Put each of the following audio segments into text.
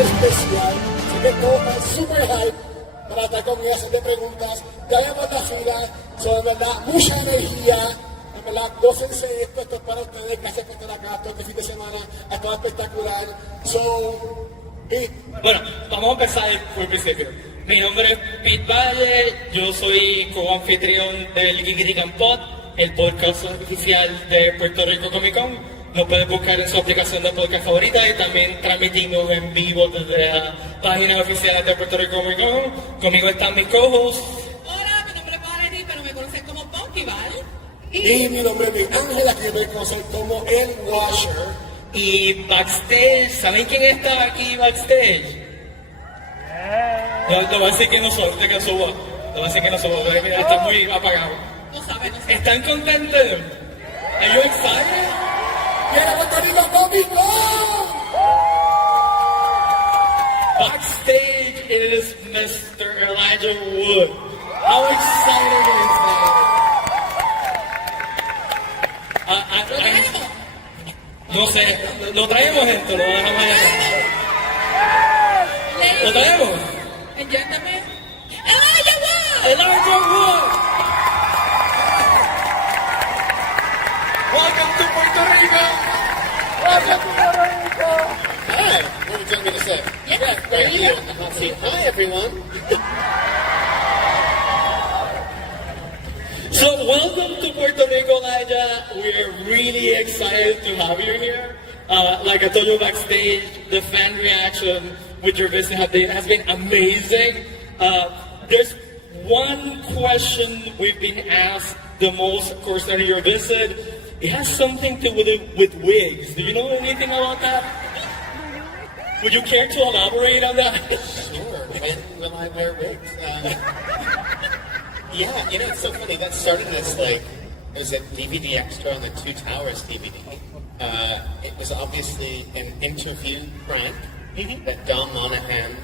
especial. Así que todos están super hype para estar conmigo, hacerle preguntas. Ya vemos la fila, son verdad mucha energía. En verdad, gócense esto es para ustedes. Gracias por estar acá todo este fin de semana. Ha estado espectacular. Bueno, vamos a empezar por el principio. Mi nombre es Valle, yo soy co-anfitrión del Geekrican Pod, el podcast oficial de Puerto Rico Comic Con. Nos pueden buscar en su aplicación de podcast favorita y también transmitimos en vivo desde la página oficial de Puerto Rico Comic Con. Conmigo están mis co-hosts. Hola, mi nombre es Valeria, pero me conocen como Punkyval. Y mi nombre es Ángel, aquí me conocen como el Washer. Y backstage, ¿saben quién está aquí backstage? No voy a decir que no soy, de que subo. No voy a decir que no subo, porque mira, está muy apagado. No sabe. ¿Están contentos? ¿Are you excited? ¡Viene Puerto Rico Comic Con! Backstage is Mr. Elijah Wood. How excited is that? No sé, lo traemos esto, lo dejamos allá. ¿Lo traemos? Entiéndeme. ¡Elijah Wood! ¡Elijah Wood! Welcome to Puerto Rico! Welcome to Puerto Rico! Hi, what would you like me to say? Yeah, Thank you. Hi, everyone. So welcome to Puerto Rico, Elijah. We are really excited to have you here. Like I told you backstage, the fan reaction with your visit has been amazing. There's one question we've been asked the most, of course, during your visit. It has something to do with wigs. Do you know anything about that? Would you care to elaborate on that? Sure. When will I wear wigs? Yeah, you know, it's so funny. That started as it was a DVD extra on the Two Towers DVD. It was obviously an interview prank that Don Monahan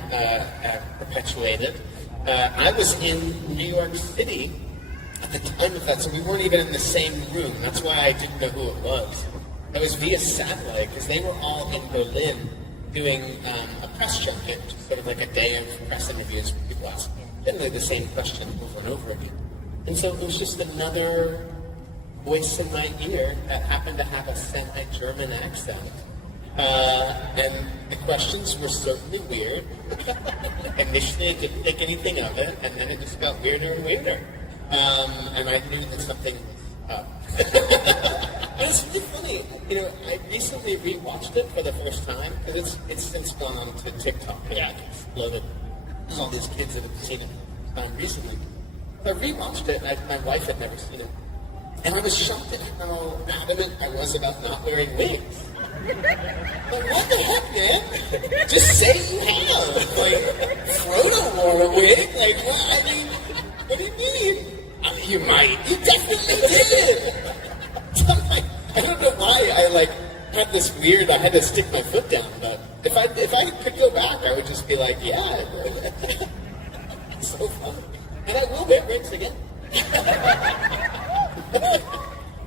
perpetuated. I was in New York City at the time of that, so we weren't even in the same room. That's why I didn't know who it was. It was via satellite, because they were all in Berlin doing a press junket, sort of like a day of press interviews where people ask generally the same question over and over again. And so it was just another voice in my ear that happened to have a semi-German accent. And the questions were certainly weird. Initially, I didn't think anything of it, and then it just got weirder and weirder. And I knew that something was up. It's really funny. You know, I recently rewatched it for the first time, because it's since gone on to TikTok. Yeah, it's exploded. There's all these kids that have seen it recently. I rewatched it, and my wife had never seen it. And I was shocked at how adamant I was about not wearing wigs. Like, what the heck, man? Just say you have. Like, Frodo wore a wig. Like, what? I mean, what do you mean? I mean, you might. You definitely did. So I'm like, I don't know why I had this weird. I had to stick my foot down. But if I could go back, I would just be like, yeah. It's so fun. And I will wear wigs again.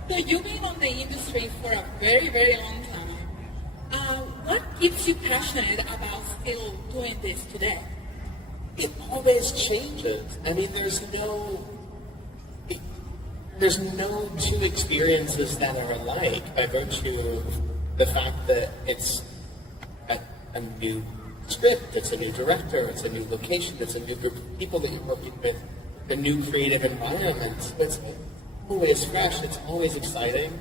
So you've been on the industry for a very, very long time. What keeps you passionate about still doing this today? It always changes. I mean, there's no two experiences that are alike by virtue of the fact that it's a new script, it's a new director, it's a new location, it's a new group of people that you're working with, a new creative environment. It's always fresh, it's always exciting.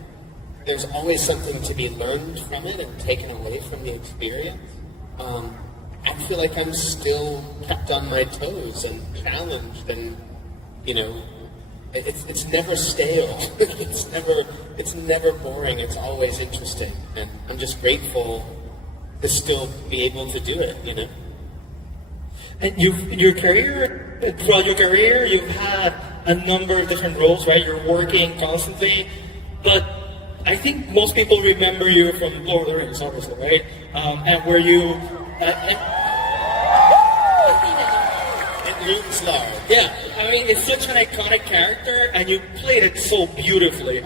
There's always something to be learned from it and taken away from the experience. I feel like I'm still kept on my toes and challenged, and you know, it's never stale. it's never boring. It's always interesting, and I'm just grateful to still be able to do it. You know. And throughout your career, you've had a number of different roles, right? You're working constantly, but I think most people remember you from Lord of the Rings, obviously, right? And where you... It looms large. Yeah, I mean, it's such an iconic character, and you played it so beautifully.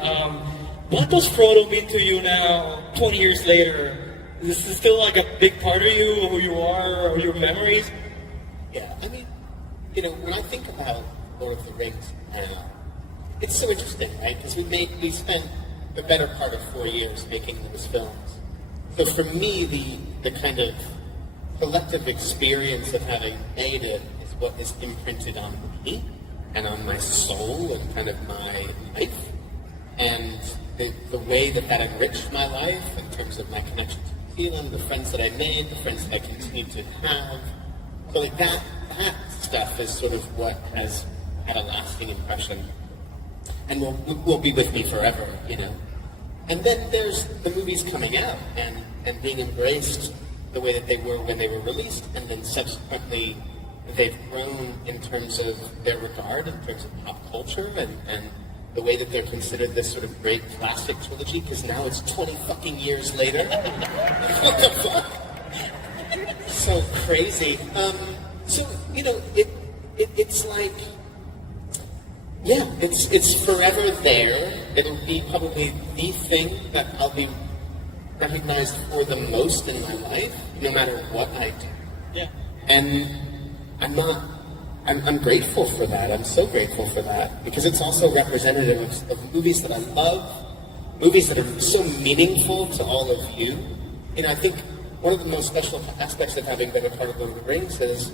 What does Frodo mean to you now, 20 years later, Is this still like a big part of you, who you are, or your memories? Yeah, I mean, you know, when I think about Lord of the Rings now, it's so interesting, right? Because we spent the better part of 4 years making those films. So for me, the kind of collective experience of having made it is what is imprinted on me and on my soul and kind of my life. And the way that enriched my life in terms of my connection to New Zealand, the friends that I made, the friends that I continue to have. So like that stuff is sort of what has had a lasting impression and will be with me forever, you know. And then there's the movies coming out and being embraced the way that they were when they were released, and then subsequently they've grown in terms of their regard, in terms of pop culture, and the way that they're considered this sort of great classic trilogy, because now it's 20 fucking years later. What the fuck? So crazy. So, you know, it's like, yeah, it's forever there. It'll be probably the thing that I'll be recognized for the most in my life, no matter what I do. Yeah. And I'm grateful for that. I'm so grateful for that, because it's also representative of movies that I love, movies that are so meaningful to all of you. You know, I think one of the most special aspects of having been a part of Lord of the Rings is,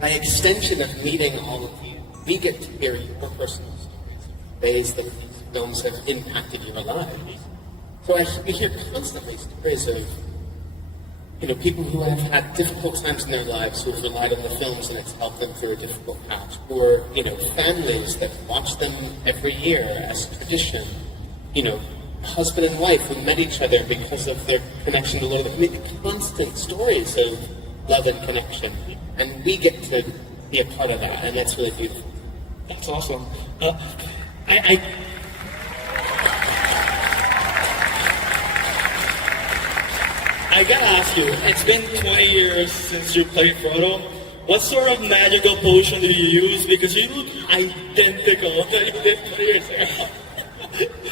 by extension of meeting all of you, we get to hear your personal stories, ways that these films have impacted your lives. So we hear constantly stories of, you know, people who have had difficult times in their lives, who have relied on the films and it's helped them through a difficult patch, or, you know, families that watch them every year as tradition, you know, husband and wife who met each other because of their connection to Lord of the Rings. Constant stories of love and connection, and we get to be a part of that, and that's really beautiful. That's awesome. I gotta ask you, it's been 20 years since you played Frodo. What sort of magical potion do you use? Because you look identical to you did 20 years ago.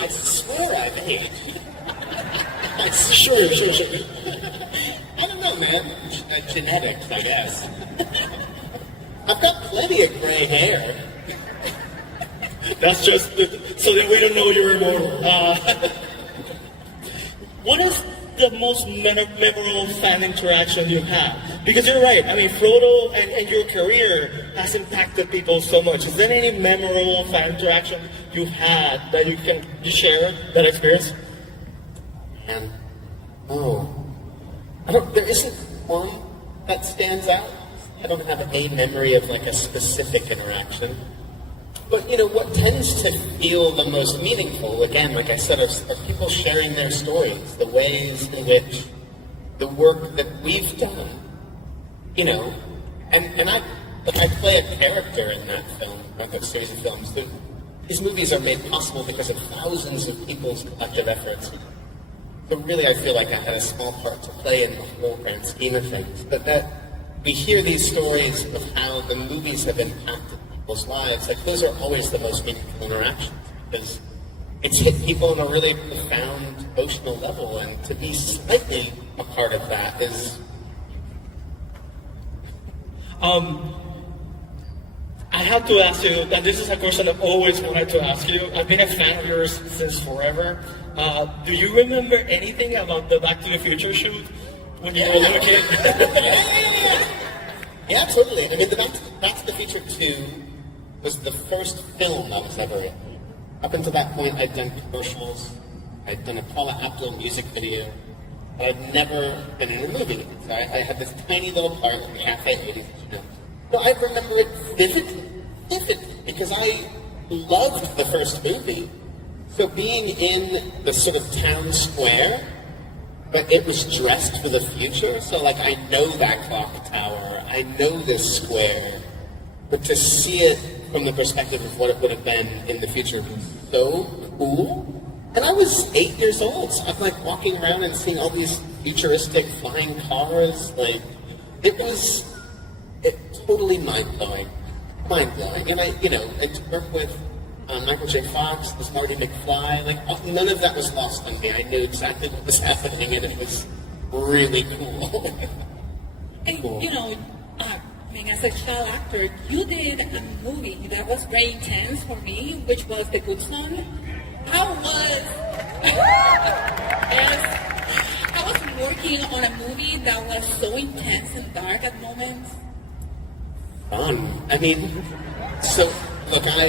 I swear I've aged. Sure. I don't know, man. Genetics, I guess. I've got plenty of gray hair. That's just so that we don't know you're immortal. What is the most memorable fan interaction you've had? Because you're right, I mean, Frodo and your career has impacted people so much. Is there any memorable fan interaction you've had that you can share that experience? And, there isn't one that stands out. I don't have a memory of like a specific interaction. But, you know, what tends to feel the most meaningful, again, like I said, are people sharing their stories, the ways in which the work that we've done, you know, and I play a character in that film, that series of films. These movies are made possible because of thousands of people's collective efforts. So really, I feel like I had a small part to play in the whole grand scheme of things. But that we hear these stories of how the movies have impacted people's lives, like those are always the most meaningful interactions, because it's hit people on a really profound emotional level, and to be slightly a part of that is... I have to ask you, and this is a question I've always wanted to ask you. I've been a fan of yours since forever. Do you remember anything about the Back to the Future shoot when you were a little kid? Yeah, totally. I mean, the Back to the Future 2 was the first film I was ever in. Up until that point, I'd done commercials, I'd done a Paula Abdul music video, but I'd never been in a movie. So I had this tiny little part in the Cafe 80s, you know. So I remember it vividly, because I loved the first movie. So being in the sort of town square, but it was dressed for the future, so like I know that clock tower, I know this square, but to see it from the perspective of what it would have been in the future was so cool. And I was 8 years old, so I'm like walking around and seeing all these futuristic flying cars, like, it was totally mind-blowing. And and to work with Michael J. Fox, this Marty McFly, like, none of that was lost on me. I knew exactly what was happening, and it was really cool. And, Cool. you know, as a child actor, you did a movie that was very intense for me, which was The Good Son. How was working on a movie that was so intense and dark at moments? Fun. I mean, so look, I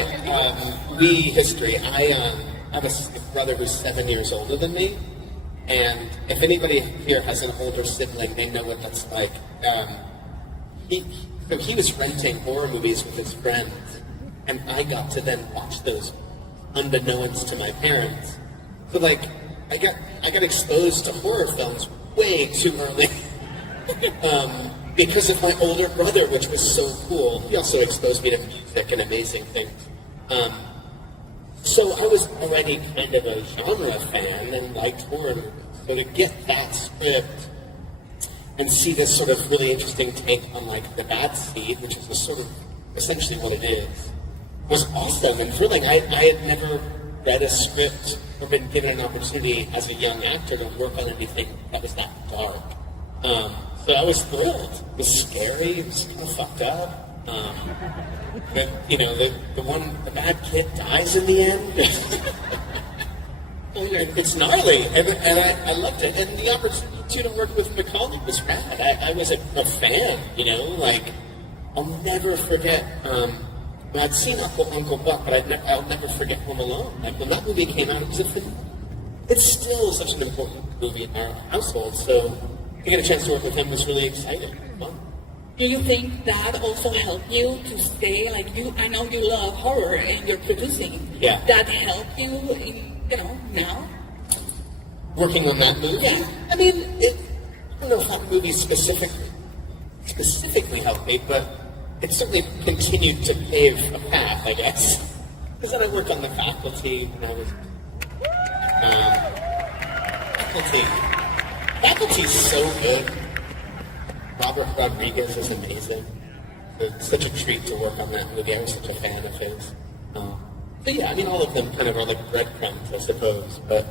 have a brother who's 7 years older than me, and if anybody here has an older sibling, they know what that's like. He was renting horror movies with his friends, and I got to then watch those unbeknownst to my parents. So like, I got exposed to horror films way too early. Because of my older brother, which was so cool. He also exposed me to music and amazing things. So I was already kind of a genre fan and liked horror movies. So to get that script and see this sort of really interesting take on like the bad seed, which is sort of essentially what it is, was awesome and thrilling. I had never read a script or been given an opportunity as a young actor to work on anything that was that dark. So I was thrilled. It was scary. It was kind of fucked up. But you know, the bad kid dies in the end. It's gnarly, and I loved it. And the opportunity to work with Macaulay was rad. I was a fan, you know. Like, I'll never forget. I'd seen Uncle Buck, but I'll never forget Home Alone. Like when that movie came out, it was it's still such an important movie in our household. So to get a chance to work with him was really exciting. Fun. Do you think that also helped you to stay, like you, I know you love horror and you're producing. Yeah. That helped you in, you know, now? Working on that movie? Yeah. I mean, I don't know if that movie specifically helped me, but it certainly continued to pave a path, I guess. Because then I worked on the faculty when I was... Faculty's so good. Robert Rodriguez is amazing. It's such a treat to work on that movie. I was such a fan of his. But yeah, I mean, all of them kind of are like breadcrumbs, I suppose. But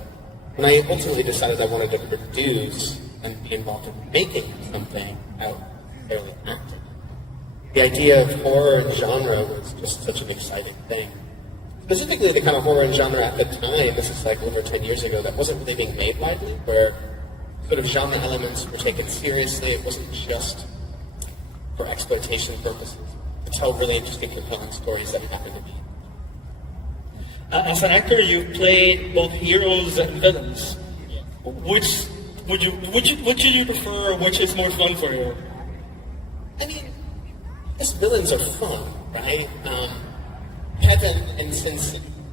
when I ultimately decided I wanted to produce and be involved in making something, I was fairly active. The idea of horror and genre was just such an exciting thing. Specifically, the kind of horror and genre at the time, this is like over 10 years ago, that wasn't really being made widely, where sort of genre elements were taken seriously. It wasn't just for exploitation purposes. To tell really interesting, compelling stories that happen to be. As an actor, you played both heroes and villains. Which would you prefer, or which is more fun for you? I mean, I guess villains are fun, right? Heaven and Sin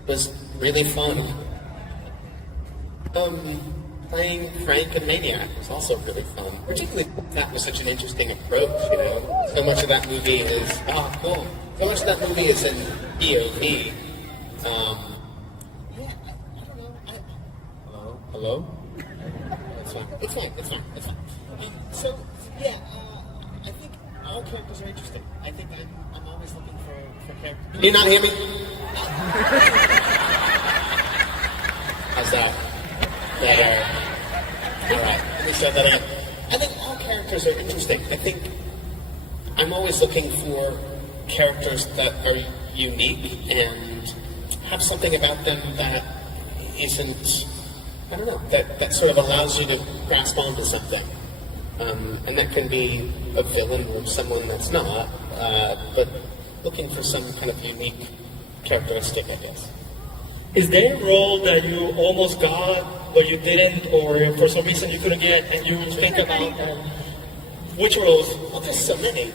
was really fun. Playing Frank and Maniac was also really fun. Particularly, that was such an interesting approach, you know? So much of that movie is, cool. So much of that movie is in POV. Yeah, I don't know. Hello? It's fine. So, yeah, I think all characters are interesting. I think I'm always looking for characters. Can you not hear me? How's that? Better. Alright, let me set that up. I think all characters are interesting. I think I'm always looking for characters that are unique and have something about them that isn't, I don't know, that sort of allows you to grasp onto something. And that can be a villain or someone that's not, but looking for some kind of unique characteristic, I guess. Is there a role that you almost got, but you didn't, or for some reason you couldn't get, and you think about which roles? Well, there's so many.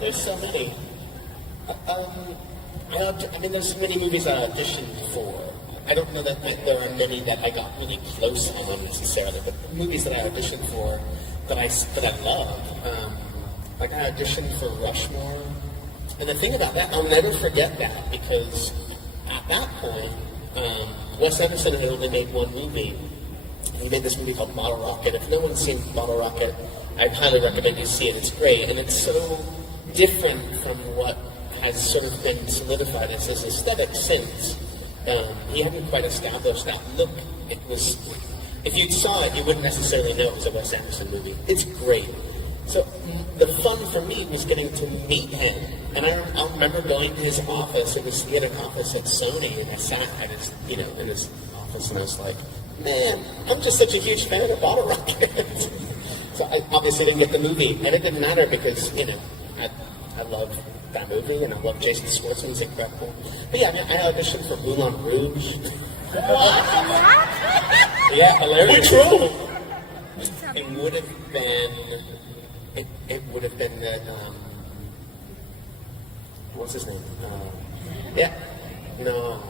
There's so many. I mean, there's many movies I auditioned for. I don't know that there are many that I got really close on necessarily, but the movies that I auditioned for that I love. Like I auditioned for Rushmore, and the thing about that, I'll never forget that, because at that point, Wes Anderson had only made one movie. He made this movie called Bottle Rocket. If no one's seen Bottle Rocket, I'd highly recommend you see it. It's great, and it's so different from what has sort of been solidified as his aesthetic since. He hadn't quite established that look. It was if you saw it, you wouldn't necessarily know it was a Wes Anderson movie. It's great. So the fun for me was getting to meet him. And I remember going to his office. He had an office at Sony, and I sat at his, in his office, and I was like, man, I'm just such a huge fan of Bottle Rocket. So I obviously didn't get the movie, and it didn't matter because, I love that movie, and I love Jason Schwartzman's incredible. But yeah, I auditioned for Moulin Rouge. Yeah, hilarious. Which role? It would have been. It would have been the. What's his name? No.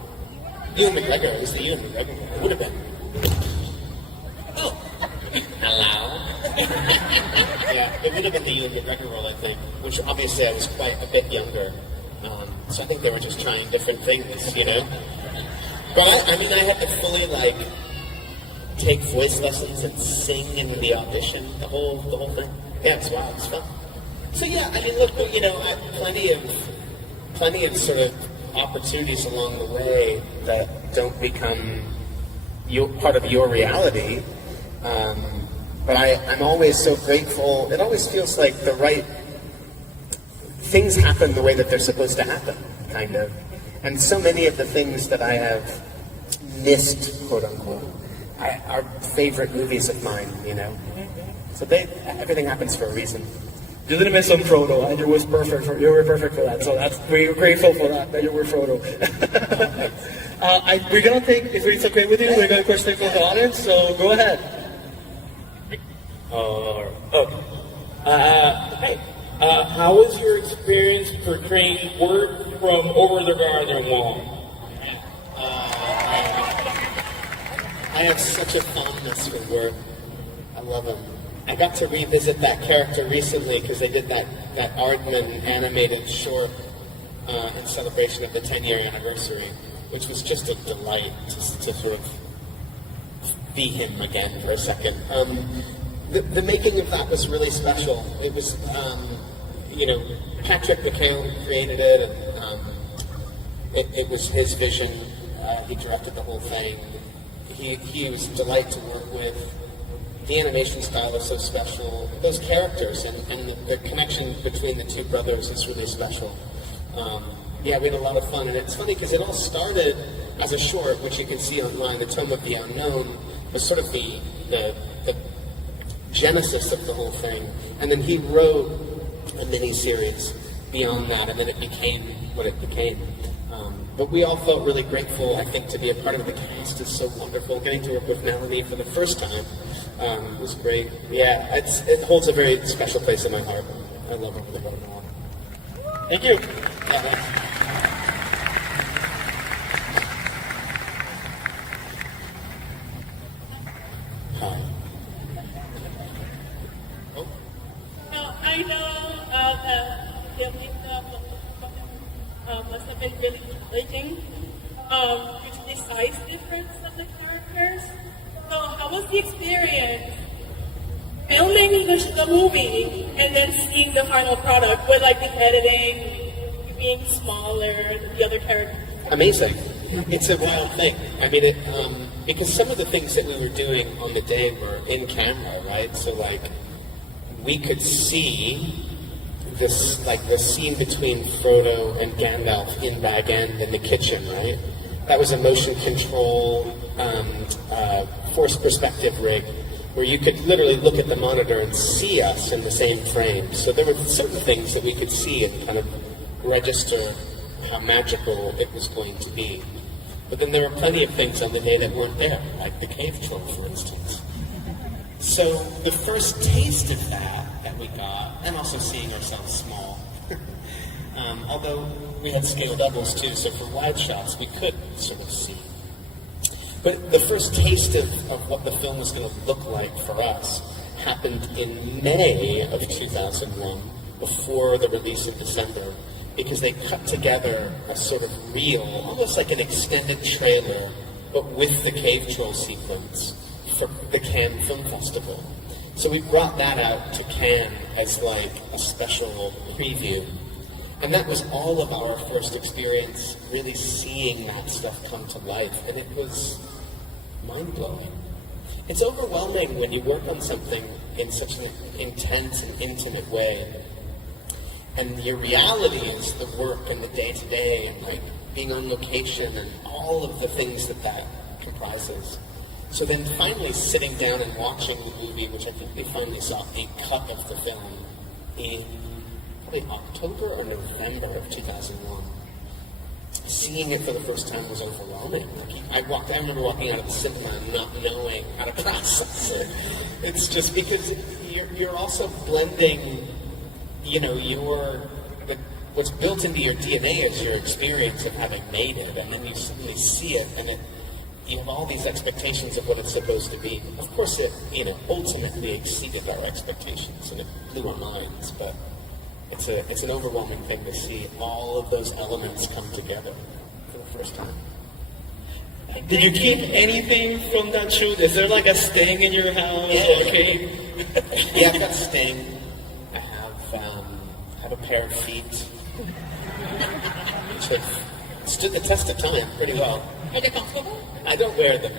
Ewan McGregor. It was the Ewan McGregor. It would have been. Oh. Hello. Yeah, it would have been the Ewan McGregor role, I think. Which obviously I was quite a bit younger. So I think they were just trying different things, But I had to fully take voice lessons and sing in the audition, the whole thing. Yeah, it's wild, it's fun. So yeah, look, I had plenty of sort of opportunities along the way that don't become part of your reality. But I'm always so grateful. It always feels like the right things happen the way that they're supposed to happen, kind of. And so many of the things that I have missed, quote unquote, are favorite movies of mine, So everything happens for a reason. You didn't miss on Frodo, and you were perfect for that. So we're grateful for that you were Frodo. We're gonna take, if it's okay with you, we're gonna question from the audience. So go ahead. Okay. Hey, how was your experience portraying Word from Over the Garden Wall? I have such a fondness for Word. I love him. I got to revisit that character recently because they did that Aardman animated short in celebration of the 10-year anniversary, which was just a delight to sort of be him again for a second. The making of that was really special. It was, Patrick McHale created it, and it was his vision. He directed the whole thing. He was a delight to work with. The animation style is so special. Those characters and the connection between the two brothers is really special. We had a lot of fun, and it's funny because it all started as a short, which you can see online. The Tome of the Unknown was sort of the genesis of the whole thing, and then he wrote a mini-series beyond that, and then it became what it became. But we all felt really grateful, I think, to be a part of the cast. It's so wonderful. Getting to work with Melanie for the first time was great. Yeah, it holds a very special place in my heart. I love Over the Garden Wall. Thank you. Hi. I know filming must have been really challenging due to the size difference of the characters. So how was the experience filming the movie and then seeing the final product with the editing being smaller, the other characters? Amazing. It's a wild thing. Because some of the things that we were doing on the day were in camera, right? So we could see this, the scene between Frodo and Gandalf in Bag End in the kitchen, right? That was a motion control, forced perspective rig, where you could literally look at the monitor and see us in the same frame. So there were certain things that we could see and kind of register how magical it was going to be. But then there were plenty of things on the day that weren't there, like the cave troll, for instance. So the first taste of that we got, and also seeing ourselves small, although we had scale doubles too, so for wide shots we could sort of see. But the first taste of what the film was going to look like for us happened in May of 2001, before the release in December, because they cut together a sort of reel, almost like an extended trailer, but with the cave troll sequence for the Cannes Film Festival. So we brought that out to Cannes as a special preview. And that was all of our first experience really seeing that stuff come to life. And it was mind-blowing. it's overwhelming when you work on something in such an intense and intimate way. And your reality is the work and the day-to-day and like being on location and all of the things that comprises. So then finally sitting down and watching the movie, which I think we finally saw a cut of the film in probably October or November of 2001. Seeing it for the first time was overwhelming. I remember walking out of the cinema and not knowing how to process it. It's just because you're also blending, you know, what's built into your DNA is your experience of having made it, and then you suddenly see it, and you have all these expectations of what it's supposed to be. Of course, it, you know, ultimately exceeded our expectations, and it blew our minds, but it's an overwhelming thing to see all of those elements come together for the first time. Did you keep anything from that shoot? Is there like a sting in your house or a cake? Yeah, I've got a sting. I have a pair of feet, which have stood the test of time pretty well. Are they comfortable? I don't wear them.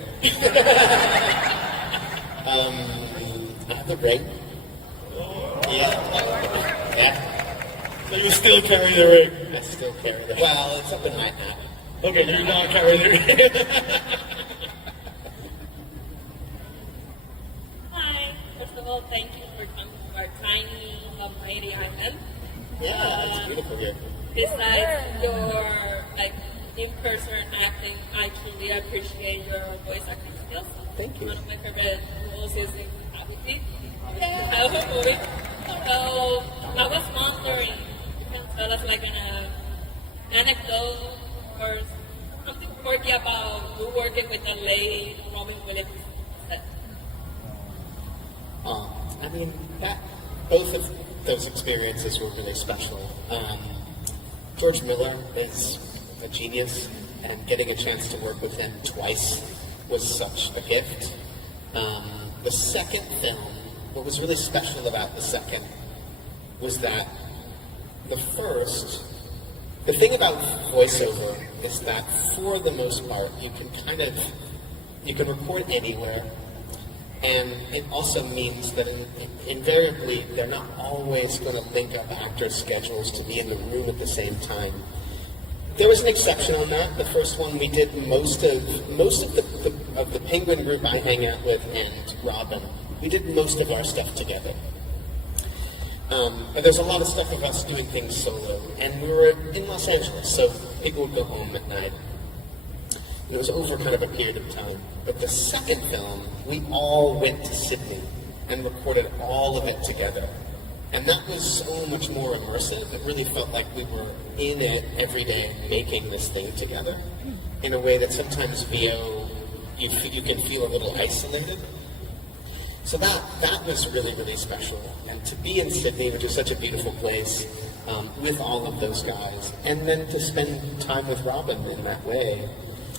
I have a ring. Yeah. So you still carry the ring? I still carry the ring. Well, it's up in my hat. Okay, you do not carry the ring. Hi. First of all, thank you for coming to our tiny, mighty island. Yeah, it's beautiful here. Besides your in-person acting, I truly appreciate your voice acting skills. Thank you. One of my favorite roles is in Adquiere. Yeah, movie. So I was wondering, you can tell us like an anecdote or something quirky about you working with the late Robin Williams. I mean, both of those experiences were really special. George Miller is a genius, and getting a chance to work with him twice was such a gift. The second film, what was really special about the second was that the thing about voiceover is that for the most part, you can record anywhere, and it also means that invariably they're not always going to link up actors' schedules to be in the room at the same time. There was an exception on that. The first one we did most of the Penguin group I hang out with and Robin. We did most of our stuff together. But there's a lot of stuff of us doing things solo, and we were in Los Angeles, so people would go home at night. And it was over kind of a period of time. But the second film, we all went to Sydney and recorded all of it together. And that was so much more immersive. It really felt like we were in it every day making this thing together in a way that sometimes VO, you can feel a little isolated. So that was really, really special. And to be in Sydney, which is such a beautiful place, with all of those guys, and then to spend time with Robin in that way.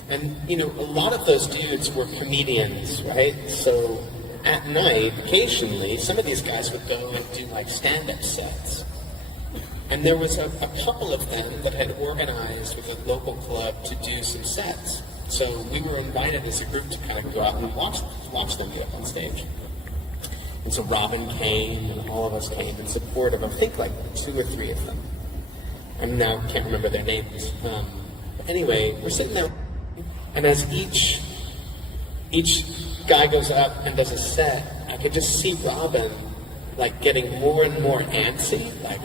And, you know, a lot of those dudes were comedians, right? So at night, occasionally, some of these guys would go and do like stand-up sets. And there was a couple of them that had organized with a local club to do some sets. So we were invited as a group to kind of go out and watch them get up on stage. And so Robin came, and all of us came in support of, I think, like 2 or 3 of them. I now can't remember their names. But anyway, we're sitting there, and as each guy goes up and does a set, I could just see Robin, like, getting more and more antsy, like,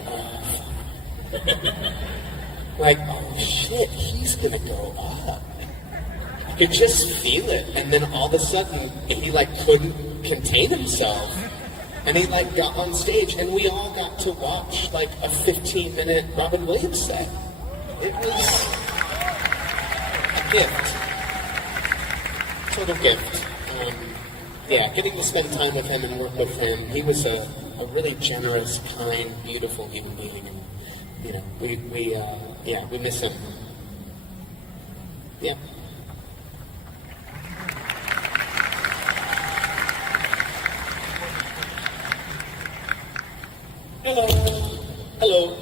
like, oh shit, he's gonna go up. I could just feel it, and then all of a sudden, he like couldn't contain himself, and he like got on stage, and we all got to watch like a 15-minute Robin Williams set. It was a gift, total gift. Yeah, getting to spend time with him and work with him. He was a really generous, kind, beautiful human being, and you know, we miss him. Yeah. Hello. Hello.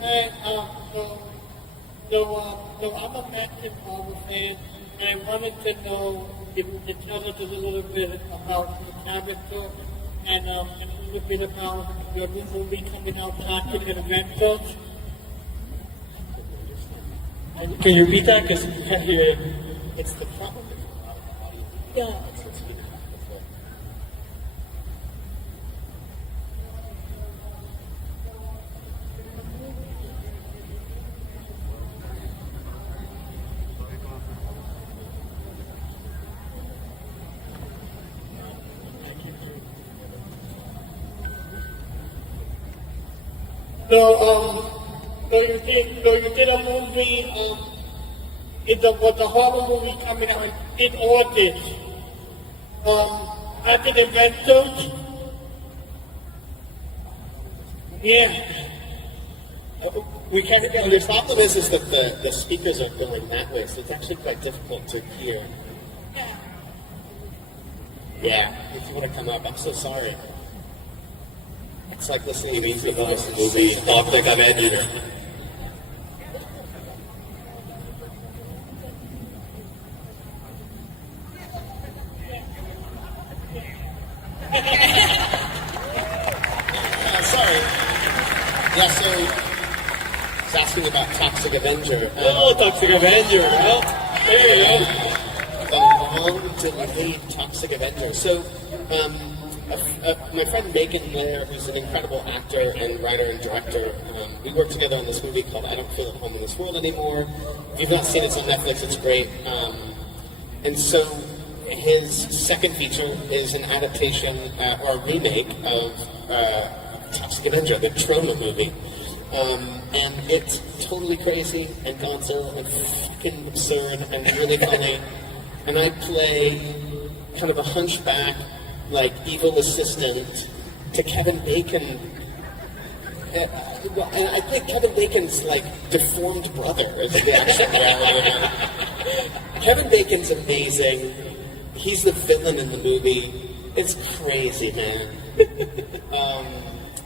Hey, I'm a massive Marvel fan, and I wanted to know if you could tell us a little bit about the character and a little bit about your new movie coming out, Toxic Adventure. Can you repeat that? Because we can't hear it. It's the problem. Yeah. So you did a movie, was a horror movie coming out in August. Toxic Adventure. Yeah. We can't get. The problem is that the speakers are going that way, so it's actually quite difficult to hear. Yeah, if you want to come up, I'm so sorry. It's like listening to the movie Toxic Adventure. Sorry. Yeah, so he's asking about Toxic Avenger. Oh, Toxic Avenger. Well, there you go. The long delayed Toxic Avenger. So, my friend Megan there, who's an incredible actor and writer and director, we worked together on this movie called I Don't Feel at Home in This World Anymore. If you've not seen it, it's on Netflix, it's great. And so his second feature is an adaptation or a remake of Toxic Avenger, the Trauma movie. And it's totally crazy and gonzo and fucking absurd and really funny. And I play kind of a hunchback, like evil assistant to Kevin Bacon. And I think Kevin Bacon's like deformed brother is the actual reality of it. Kevin Bacon's amazing. He's the villain in the movie. It's crazy, man.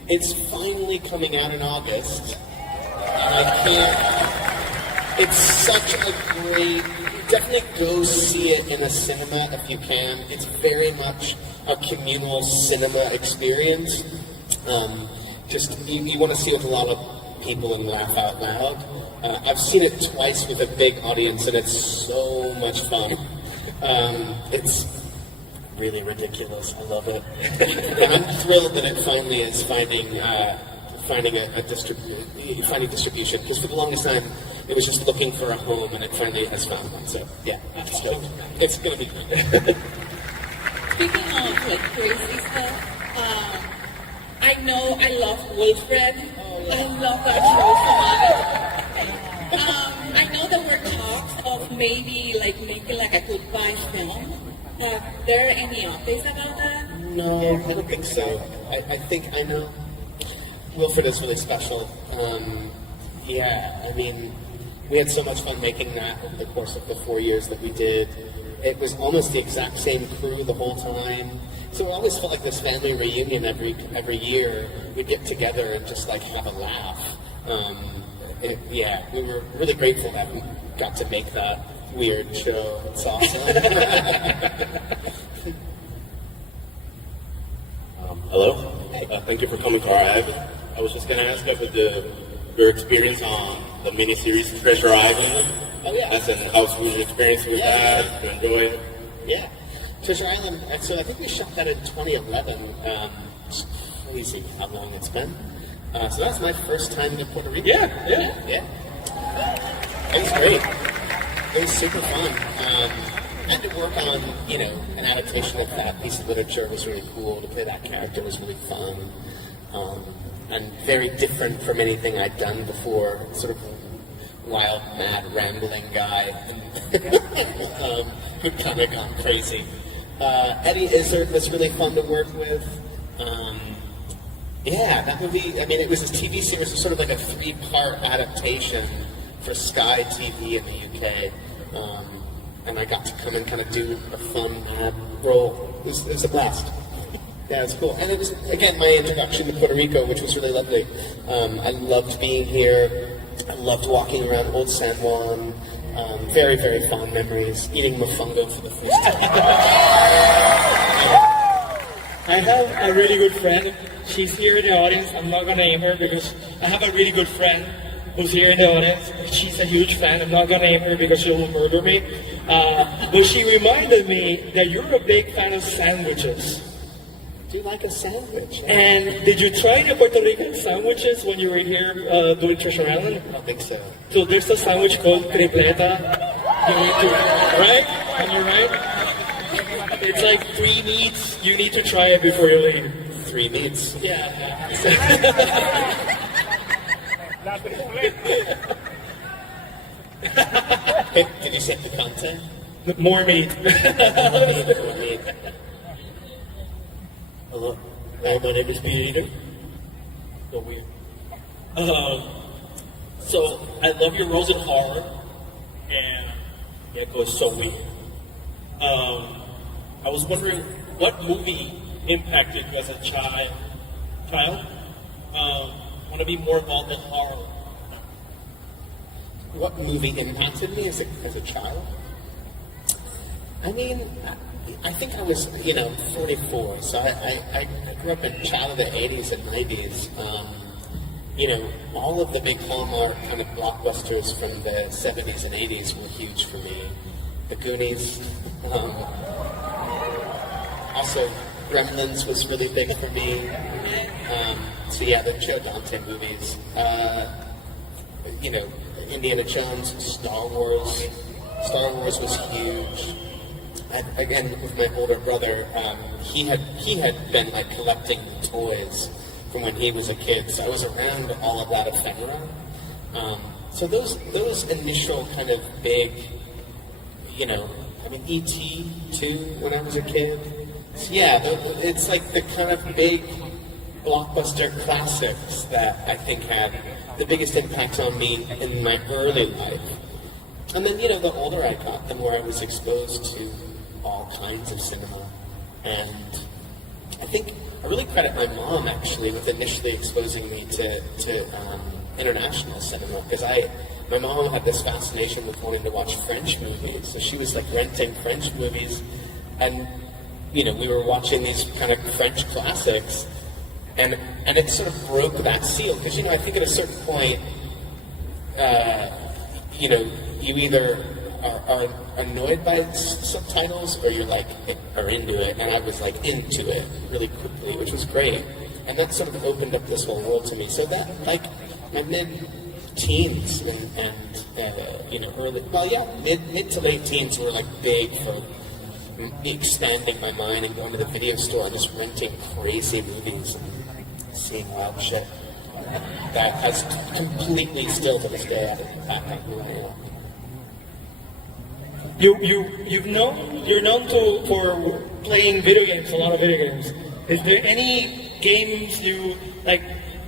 It's finally coming out in August. And I can't. It's such a great. Definitely go see it in a cinema if you can. It's very much a communal cinema experience. You want to see it with a lot of people and laugh out loud. I've seen it twice with a big audience, and it's so much fun. It's really ridiculous. I love it, and I'm thrilled that it finally is finding distribution. Because for the longest time, it was just looking for a home, and it finally has found one. So yeah, it's gonna be good. Speaking of like crazy stuff, I know I love Wilfred. I love that show so much. I know there were talks of maybe like making like a goodbye film. Are there any updates about that? No, I don't think so. I think I know. Wilfred is really special. Yeah, I mean, we had so much fun making that over the course of the 4 years that we did. It was almost the exact same crew the whole time. So it always felt like this family reunion every year. We'd get together and just like have a laugh. We were really grateful that we got to make that weird show. It's awesome. Hello. Thank you for coming to our ad. I was just going to ask about your experience on the miniseries Treasure Island. Oh yeah. As an house movie experience with that, to enjoy it. Yeah. Treasure Island, so I think we shot that in 2011. It's crazy how long it's been. So that was my first time in Puerto Rico. Yeah. It was great. It was super fun. And to work on, an adaptation of that piece of literature was really cool. To play that character was really fun. And very different from anything I'd done before. Sort of wild, mad, rambling guy who kind of gone crazy. Eddie Izzard was really fun to work with. That movie, it was this TV series, sort of like a 3-part adaptation for Sky TV in the UK. And I got to come and kind of do a fun, mad role. It was a blast. Yeah, it was cool. And it was, again, my introduction to Puerto Rico, which was really lovely. I loved being here. I loved walking around Old San Juan Very, very fond memories. Eating mofongo for the first time. I have a really good friend. She's here in the audience. I'm not gonna name her because I have a really good friend who's here in the audience. She's a huge fan. I'm not gonna name her because she will murder me. But she reminded me that you're a big fan of sandwiches. Do you like a sandwich? And did you try the Puerto Rican sandwiches when you were here doing Treasure Island? I don't think so. So there's a sandwich called tripleta. You need to, right? Am I right? It's like 3 meats. You need to try it before you leave. 3 meats. Yeah. Did you say the content? More meat. More meat. Hello. Hi, my name is Peter. So weird. So I love your roles in horror, and Gecko is so weird. I was wondering what movie impacted you as a child? Want to be more involved in horror? What movie impacted me as a child? I mean, I think I was, 44, so I grew up a child of the 80s and 90s. All of the big Hallmark kind of blockbusters from the 70s and 80s were huge for me. The Goonies. Also, Gremlins was really big for me. So yeah, the Joe Dante movies. Indiana Jones, Star Wars. Star Wars was huge. Again, with my older brother, he had been like collecting toys from when he was a kid, so I was around all of that ephemera. So those initial kind of big, E.T. too, when I was a kid. So yeah, it's like the kind of big blockbuster classics that I think had the biggest impact on me in my early life. And then, the older I got, the more I was exposed to all kinds of cinema. And I think I really credit my mom, actually, with initially exposing me to international cinema, because my mom had this fascination with wanting to watch French movies, so she was like renting French movies, and we were watching these kind of French classics, and it sort of broke that seal, because I think at a certain point, you either are annoyed by subtitles or you're like are into it, and I was like into it really quickly, which was great, and that sort of opened up this whole world to me. So that like my mid-teens and early, mid to late teens were like big for expanding my mind and going to the video store and just renting crazy movies and seeing wild shit. That has completely still to this day impacted who I am. You're known for playing video games, a lot of video games. Is there any games you like?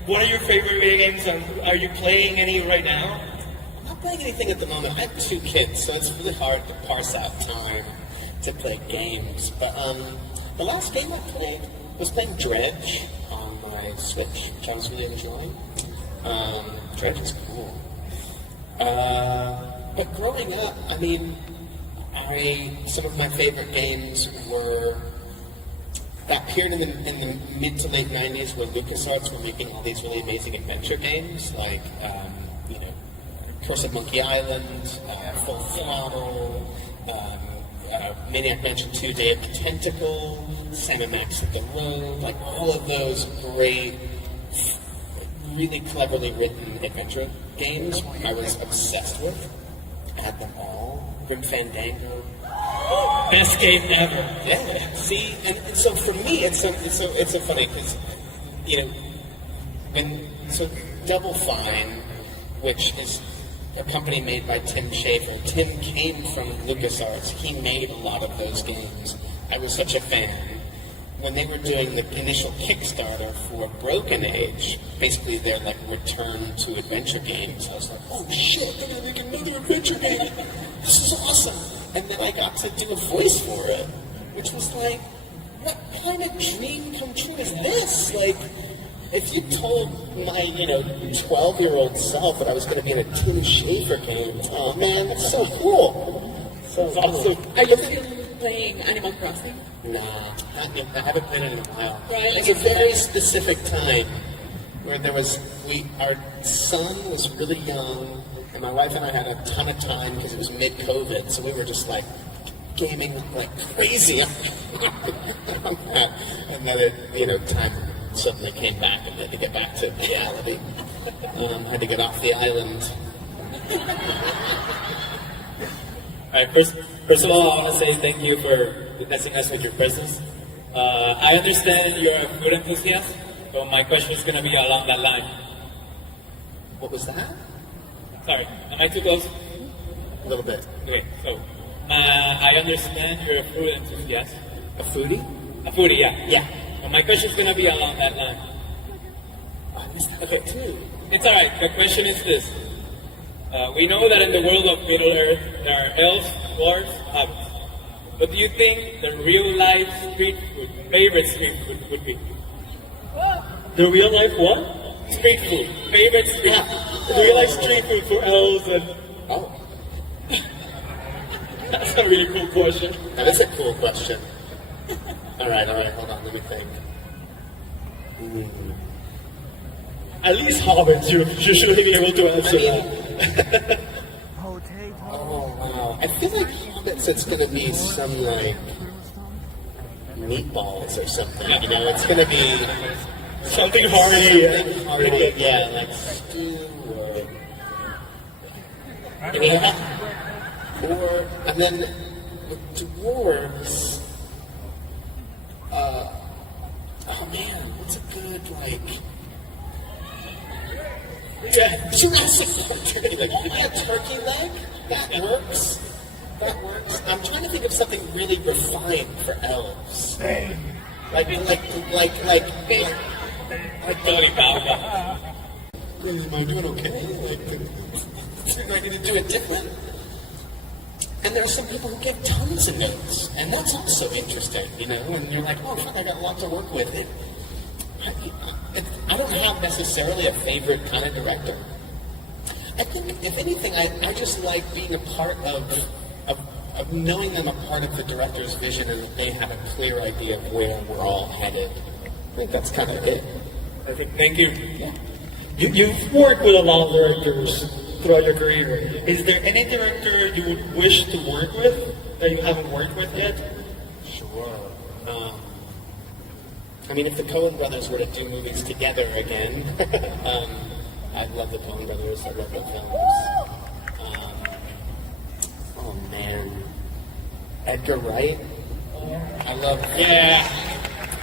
What are your favorite video games? And are you playing any right now? I'm not playing anything at the moment. I have 2 kids, so it's really hard to parse out time to play games. But the last game I played was playing Dredge on my Switch, which I was really enjoying. Dredge is cool. But growing up, some of my favorite games were that period in the mid to late 90s where LucasArts were making all these really amazing adventure games, like, Curse of Monkey Island, Full Throttle, Maniac Mansion 2, Day of the Tentacle, Sam & Max Hit the Road, like all of those great, really cleverly written adventure games I was obsessed with. I had them all. Grim Fandango. Best game ever. Yeah. See, and so for me, it's so funny because Double Fine, which is a company made by Tim Schafer. Tim came from LucasArts. He made a lot of those games. I was such a fan. When they were doing the initial Kickstarter for Broken Age, basically their like return to adventure games, I was like, oh shit, they're gonna make another adventure game. This is awesome. And then I got to do a voice for it, which was like, what kind of dream come true is this? Like, If you told my, 12-year-old self that I was going to be in a Tim Schafer game, oh man, that's so cool. So awesome. Are you still playing Animal Crossing? Nah, not yet. I haven't played it in a while. Right, It's a very specific time where our son was really young, and my wife and I had a ton of time because it was mid-COVID, so we were just like gaming like crazy on that. And then time suddenly came back and had to get back to reality. Had to get off the island. All right, first of all, I want to say thank you for blessing us with your presence. I understand you're a food enthusiast, so my question is going to be along that line. What was that? Sorry, am I too close? A little bit. Okay, so I understand you're a food enthusiast. A foodie? A foodie, yeah. Yeah. So my question is going to be along that line. I missed that bit too. It's all right. The question is this. We know that in the world of Middle Earth, there are elves, dwarves, hobbits. What do you think the real-life favorite street food would be? The real life what? Street food. Favorite street food. Real life street food for elves and... Oh, That's a really cool question. that is a cool question. All right, hold on, let me think. At least hobbits, you should be able to answer that. Oh, wow. I feel like Hobbits, it's going to be some, meatballs or something, It's going to be... Something hearty. Something hearty, yeah, like stew or... And then with dwarves... oh, man, what's a good, Jurassic Park turkey leg. Yeah, turkey leg? That works. I'm trying to think of something really refined for elves. Like Tony Powell. am I doing okay? Am I going to do it different? And there are some people who give tons of notes, and that's also interesting, And you're like, oh, fuck, I got a lot to work with. I don't have necessarily a favorite kind of director. I think, if anything, I just like being a part of knowing I'm a part of the director's vision and that they have a clear idea of where we're all headed. I think that's kind of it. Perfect. Thank you. Yeah. You've worked with a lot of directors throughout your career. Is there any director you would wish to work with that you haven't worked with yet? Sure. If the Coen brothers were to do movies together again, I'd love the Coen brothers. I love their films. Oh man, Edgar Wright.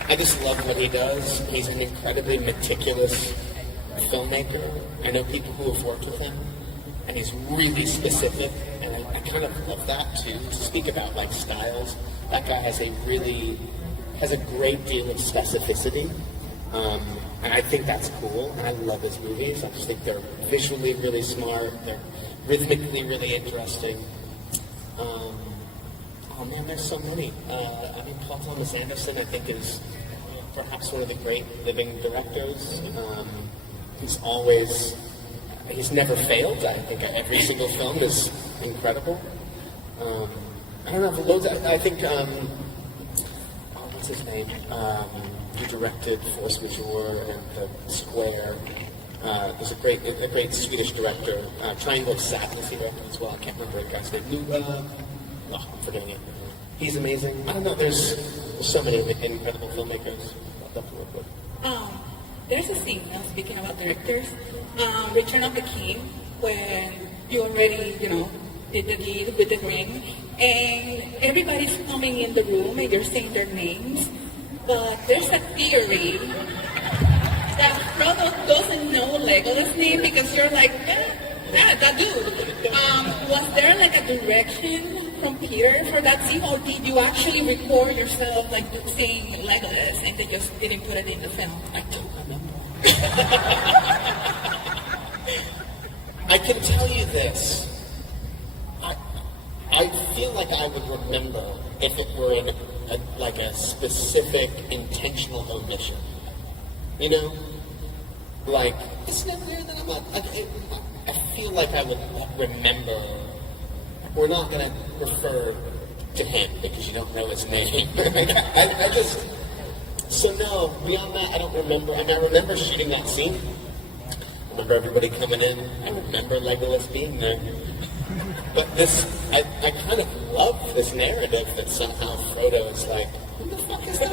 I just love what he does. He's an incredibly meticulous filmmaker. I know people who have worked with him, and he's really specific, and I kind of love that too. To speak about styles, that guy has a great deal of specificity, and I think that's cool. And I love his movies. I just think they're visually really smart. They're rhythmically really interesting. Oh man, there's so many. Paul Thomas Anderson, I think, is perhaps one of the great living directors. He's never failed. I think every single film is incredible. I don't know, loads. I think. What's his name? He directed Force Majeure and The Square. There's a great Swedish director, Triangle of Sadness. He directed as well. I can't remember the guy's name. I'm forgetting it. He's amazing. I don't know. There's so many incredible filmmakers. I'll definitely work with. There's a scene, speaking about directors, Return of the King, when you already, did the deed with the ring, and everybody's coming in the room and you're saying their names, but there's a theory that Frodo doesn't know Legolas' name because you're like, that dude. Was there a direction from Peter for that scene, or did you actually record yourself saying Legolas and they just didn't put it in the film? I don't remember. I can tell you this. I feel like I would remember if it were a specific intentional omission. like, isn't it weird that I'm not, I feel like I would remember, we're not going to refer to him because you don't know his name. I just, so no, beyond that, I don't remember. I mean, I remember shooting that scene. I remember everybody coming in. I remember Legolas being there. But this, I kind of love this narrative that somehow Frodo is like, who the fuck is that?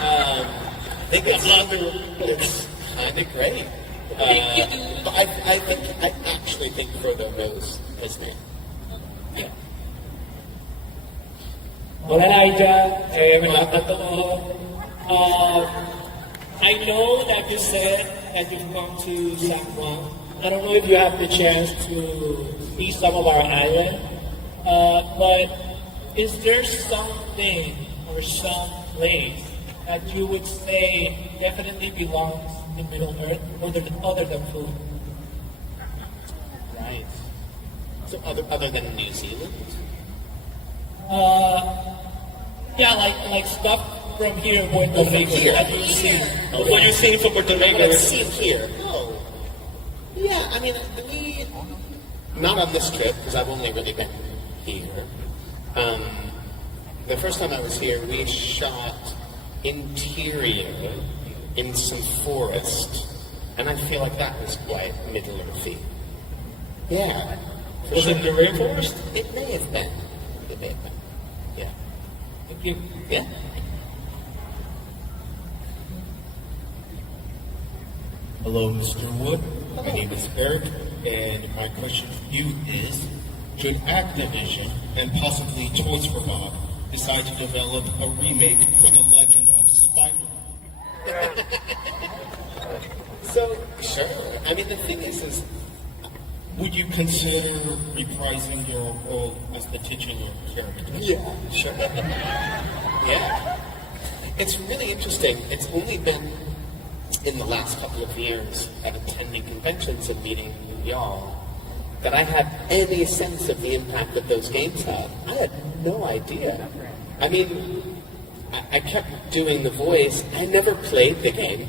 I think it's kind of great. But I actually think Frodo knows his name. Yeah. Hola Naija, I know that you said that you've gone to San Juan. I don't know if you have the chance to see some of our island, but is there something or some place that you would say definitely belongs in Middle Earth other than food? Right. So other than New Zealand? Yeah, like stuff from here in Puerto Rico that you've seen. What you've seen from Puerto Rico? What I've seen here. Oh. Yeah, I mean, not on this trip, because I've only really been here. The first time I was here, we shot interior in some forest, and I feel like that was quite Middle-earthy. Yeah. Was it the rainforest? It may have been. It may have been. Yeah. Thank you. Yeah. Hello, Mr. Wood. My name is Eric, and my question for you is, should Activision and possibly Toys for Bob decide to develop a remake for The Legend of Spider-Man? So, sure. I mean, the thing is would you consider reprising your role as the titular character? Yeah, sure. Yeah. It's really interesting. It's only been in the last couple of years at attending conventions and meeting y'all that I had any sense of the impact that those games had. I had no idea. I mean, I kept doing the voice. I never played the game.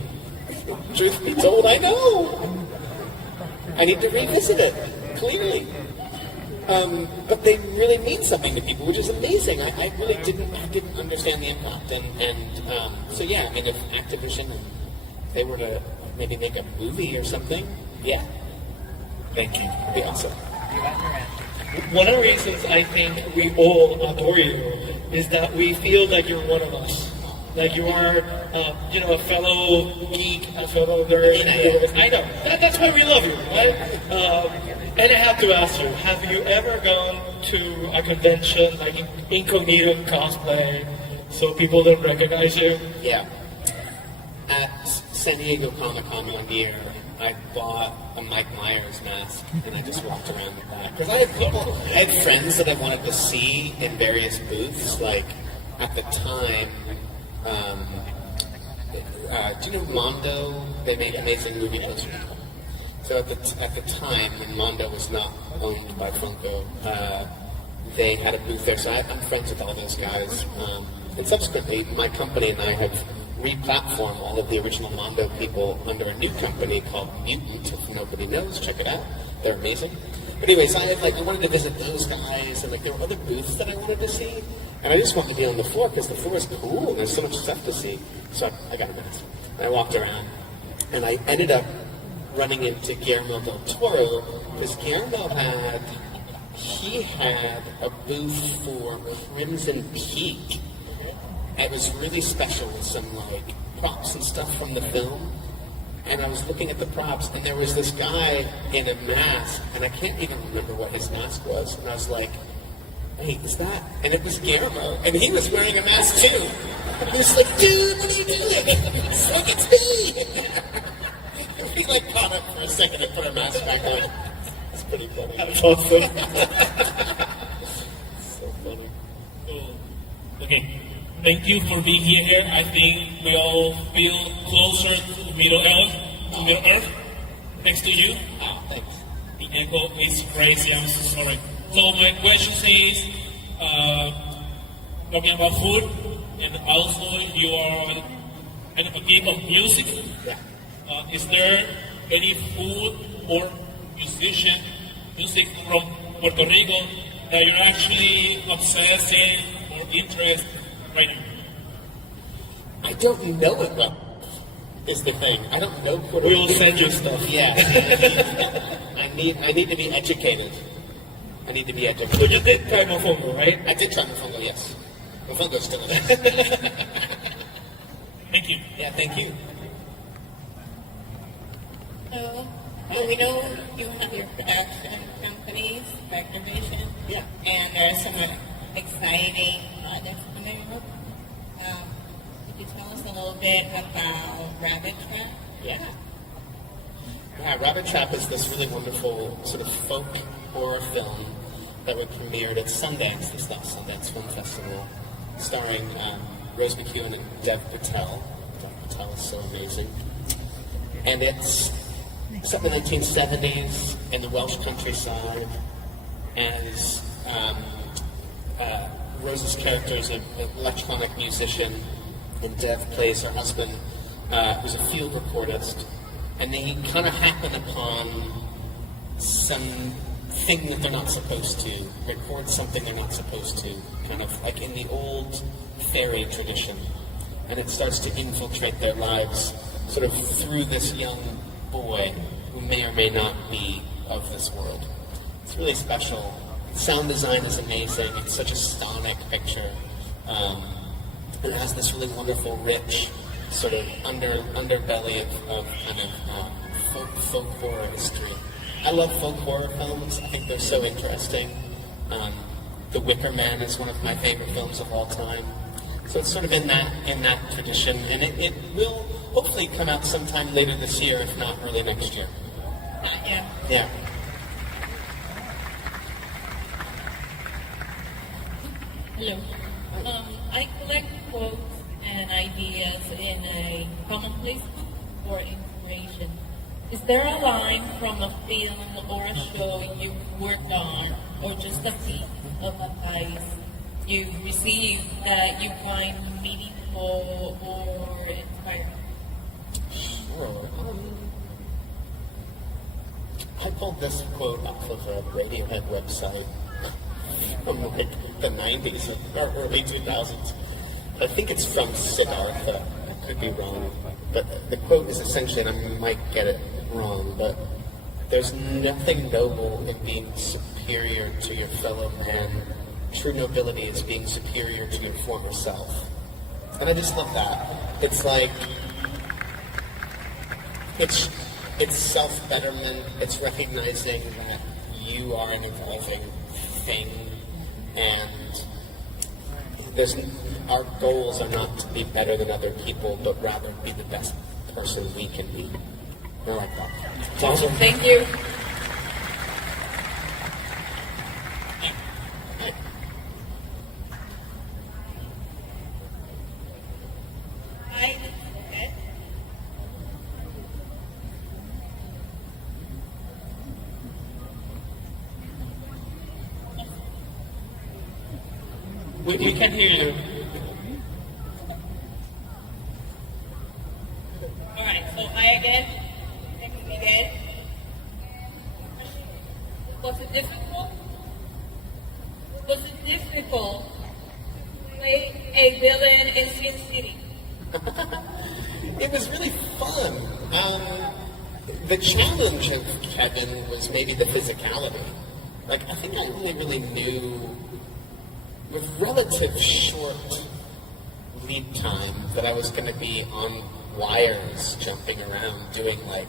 Truth be told, I know. I need to revisit it, clearly. But they really mean something to people, which is amazing. I really didn't understand the impact. So yeah, I mean, if Activision, they were to maybe make a movie or something, yeah. Thank you. It'd be awesome. One of the reasons I think we all adore you is that we feel that you're one of us. Like you are, a fellow geek, a fellow nerd. I know. That's why we love you, right? And I have to ask you, have you ever gone to a convention like incognito cosplay so people don't recognize you? Yeah. At San Diego Comic-Con one year, I bought a Mike Myers mask, and I just walked around with that. Because I had friends that I wanted to see in various booths, like, at the time, do you know Mondo? They make amazing movie posters. So at the time, when Mondo was not owned by Funko, they had a booth there. So I'm friends with all those guys. And subsequently, my company and I have re-platformed all of the original Mondo people under a new company called Mutant. If nobody knows, check it out. They're amazing. But anyways, I wanted to visit those guys, and there were other booths that I wanted to see. And I just wanted to be on the floor because the floor is cool and there's so much stuff to see. So I got a mask. And I walked around, and I ended up running into Guillermo del Toro because Guillermo had a booth for Crimson Peak. It was really special with some props and stuff from the film. And I was looking at the props, and there was this guy in a mask, and I can't even remember what his mask was. And I was like, "Hey, is that?" And it was Guillermo, and he was wearing a mask too. And he was like, "Dude, what are you doing?" It's like, "It's me." He caught up for a second and put a mask back on. It's pretty funny. That's awesome. So funny. Okay. Thank you for being here. I think we all feel closer to Middle Earth, thanks to you. Oh, thanks. The echo is crazy, I'm so sorry. So my question is, talking about food, and also you are kind of a game of music. Yeah. Is there any food or musician, music from Puerto Rico that you're actually obsessing or interested right now? I don't know it well, is the thing. I don't know Puerto Rico. We will send you stuff. Yeah. I need to be educated. I need to be educated. So you did try mofongo, right? I did try mofongo, yes. Mofongo's delicious. Thank you. Yeah, thank you. So, we know you have your production companies, Activation. Yeah. And there are some exciting projects coming up. Could you tell us a little bit about Rabbit Trap? Yeah. Rabbit Trap is this really wonderful sort of folk horror film that was premiered at Sundance, this last Sundance Film Festival, starring Rose McEwen and Dev Patel. Dev Patel is so amazing. And it's set in the 1970s in the Welsh countryside, as Rose's character is an electronic musician, and Dev plays her husband, who's a field reportist, and they kind of happen upon some thing that they're not supposed to, record something they're not supposed to, kind of like in the old fairy tradition. And it starts to infiltrate their lives sort of through this young boy who may or may not be of this world. It's really special. Sound design is amazing. It's such a sonic picture. It has this really wonderful, rich sort of underbelly of kind of folk horror history. I love folk horror films. I think they're so interesting. The Wicker Man is one of my favorite films of all time. So it's sort of in that tradition, and it will hopefully come out sometime later this year, if not early next year. Yeah. Yeah. Hello. I collect quotes and ideas in a commonplace book for inspiration. Is there a line from a film or a show you've worked on, or just a piece of advice you've received that you find meaningful or inspiring? Sure. I pulled this quote off of a Radiohead website from like the 90s or early 2000s. I think it's from Siddhartha. I could be wrong. But the quote is essentially, and I might get it wrong, but there's nothing noble in being superior to your fellow man. True nobility is being superior to your former self. And I just love that. It's like, it's self-betterment. It's recognizing that you are an evolving thing, and our goals are not to be better than other people, but rather be the best person we can be. I like that. It's awesome. Thank you. Hi. We can hear you. All right, so I again. Was it difficult? Was it difficult to play a villain in Sin City? It was really fun. The challenge of Kevin was maybe the physicality. Like, I think I really knew with relative short lead time that I was going to be on wires jumping around doing like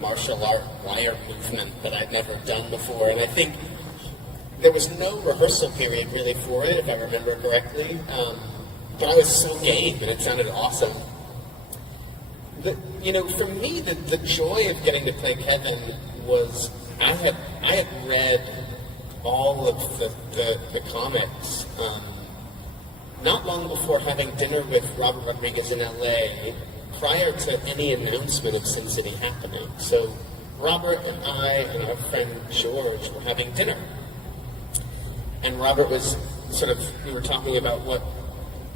martial art wire movement that I'd never done before. And I think there was no rehearsal period really for it, if I remember correctly. But I was so game and it sounded awesome. For me, the joy of getting to play Kevin was I had read all of the comics not long before having dinner with Robert Rodriguez in LA prior to any announcement of Sin City happening. So Robert and I and our friend George were having dinner. And Robert was we were talking about what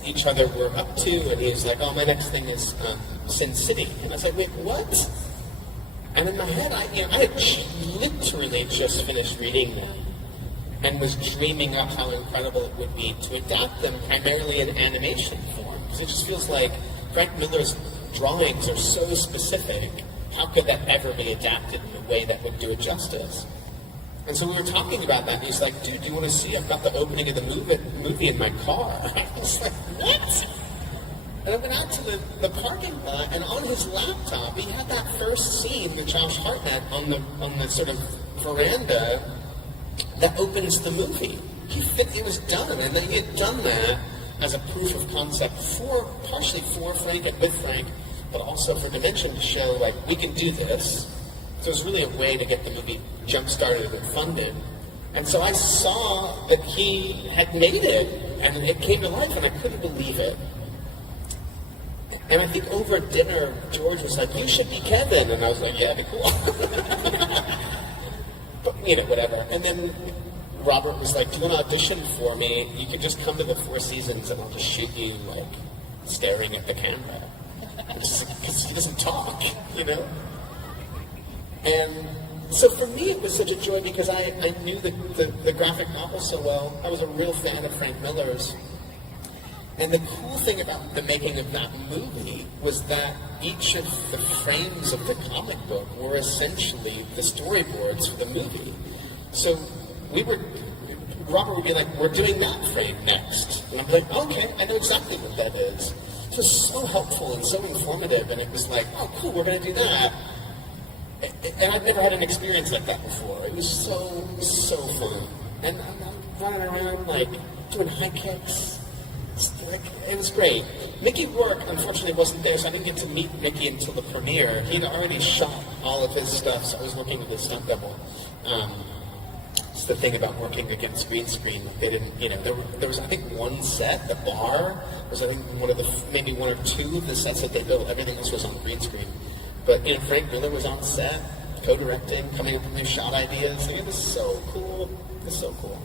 each other were up to, and he was like, oh, my next thing is Sin City. And I was like, wait, what? And in my head, I had literally just finished reading them and was dreaming up how incredible it would be to adapt them primarily in animation form. So it just feels like Frank Miller's drawings are so specific. How could that ever be adapted in a way that would do it justice? And so we were talking about that, and he's like, dude, do you want to see? I've got the opening of the movie in my car. I was like, what? And I went out to the parking lot, and on his laptop, he had that first scene with Josh Hartnett on the sort of veranda that opens the movie. It was done, and then he had done that as a proof of concept partially for Frank and with Frank, but also for Dimension to show, like, we can do this. So it was really a way to get the movie jump-started and funded. And so I saw that he had made it, and it came to life, and I couldn't believe it. And I think over dinner, George was like, you should be Kevin. And I was like, yeah, that'd be cool. But, whatever. And then Robert was like, do you want to audition for me? You can just come to the Four Seasons and I'll just shoot you, like, staring at the camera. Because he doesn't talk, And so for me, it was such a joy because I knew the graphic novel so well. I was a real fan of Frank Miller's. And the cool thing about the making of that movie was that each of the frames of the comic book were essentially the storyboards for the movie. So Robert would be like, we're doing that frame next. And I'm like, okay, I know exactly what that is. It was so helpful and so informative, and it was like, oh, cool, we're going to do that. And I've never had an experience like that before. It was so fun. And I'm running around, like, doing high kicks. It was great. Mickey Rourke, unfortunately, wasn't there, so I didn't get to meet Mickey until the premiere. He'd already shot all of his stuff, so I was working with his stunt double. It's the thing about working against green screen. They didn't, there was, I think, one set, the bar, was, I think, maybe one or two of the sets that they built. Everything else was on green screen. But, Frank Miller was on set, co-directing, coming up with new shot ideas. It was so cool. It was so cool.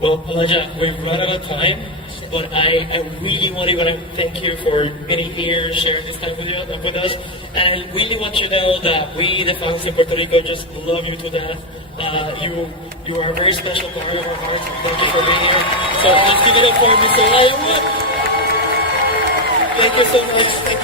Well, Elijah, we've run out of time, but I really want to thank you for getting here, sharing this time with us, and I really want you to know that we, the fans in Puerto Rico, just love you to death. You are a very special part of our hearts, and thank you for being here. So let's give it up for Mr. Elijah. Thank you so much.